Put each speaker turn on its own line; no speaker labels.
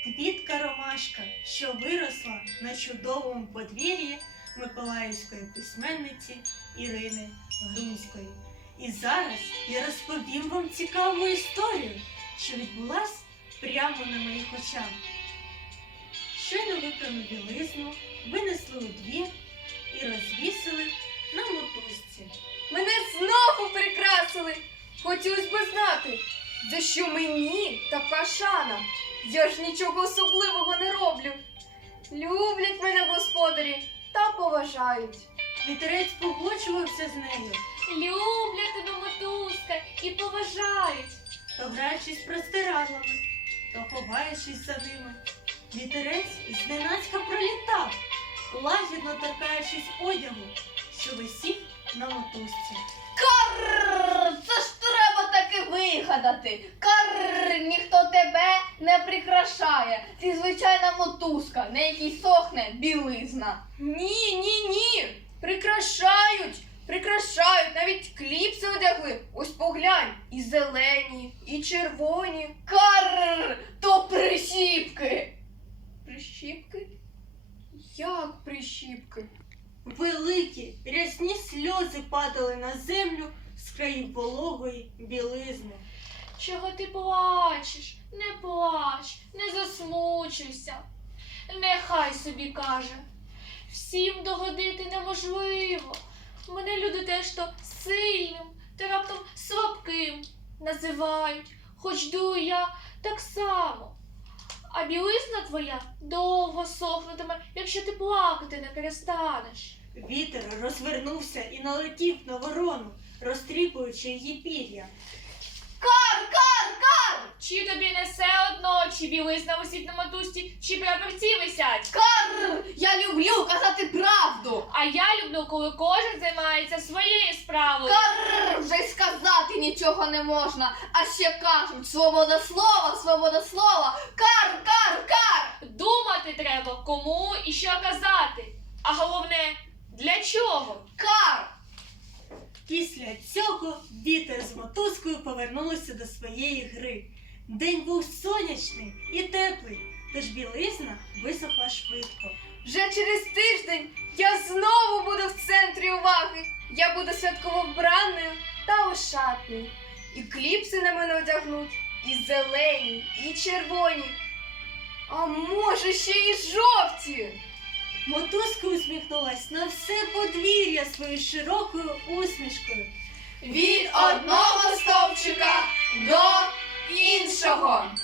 квітка ромашка, що виросла на чудовому подвір'ї миколаївської письменниці Ірини Грунської. І зараз я розповім вам цікаву історію, що відбулась прямо на моїх очах. Щойно випрану білизну винесли у двір і розвісили на мотузці.
Мене знову прикрасили. Хотілося б знати, за що мені така шана. Я ж нічого особливого не роблю. Люблять мене господарі та поважають.
Вітерець погоджувався з нею,
Люблять тебе, мотузка, і поважають.
то граючись простирадлами, то ховаючись за ними. Вітерець зненацька пролітав, лагідно торкаючись одягу, що висів на мотузці.
Карр! Це ж треба таки вигадати. Карр! Ніхто тебе не прикрашає. Ти звичайна мотузка, на якій сохне білизна. Ні. Прикрашають. Навіть кліпси одягли. Ось поглянь. І зелені, і червоні. Карр! То прищіпки. Прищіпки? Як прищіпки?
Великі рясні сльози падали на землю з країв вологої білизни.
Чого ти плачеш? Не плач, не засмучуйся. Нехай собі каже. Всім догодити неможливо. Мене люди теж то сильним та раптом слабким називають. Хоч дую я так само. А білизна твоя довго сохнутиме, якщо ти плакати не перестанеш.
Вітер розвернувся і налетів на ворону, розтріпуючи її пір'я.
Кар!
Чи тобі не все одно, чи білизна висить на мотузці, чи прапорці висять?
Карр! Я люблю казати правду.
А я люблю, коли кожен займається своєю справою.
Карр! Вже й сказати нічого не можна. А ще кажуть, свобода слова. Кар!
Думати треба, кому і що казати. А головне, для чого?
Кар!
Після цього вітер з мотузкою повернулися до своєї гри. День був сонячний і теплий, тож білизна висохла швидко.
Вже через тиждень я знову буду в центрі уваги. Я буду святково вбраною та ошатною. І кліпси на мене одягнуть, і зелені, і червоні. А може ще й жовті.
Мотузка усміхнулась на все подвір'я своєю широкою усмішкою.
Від одного стовпчика до іншого.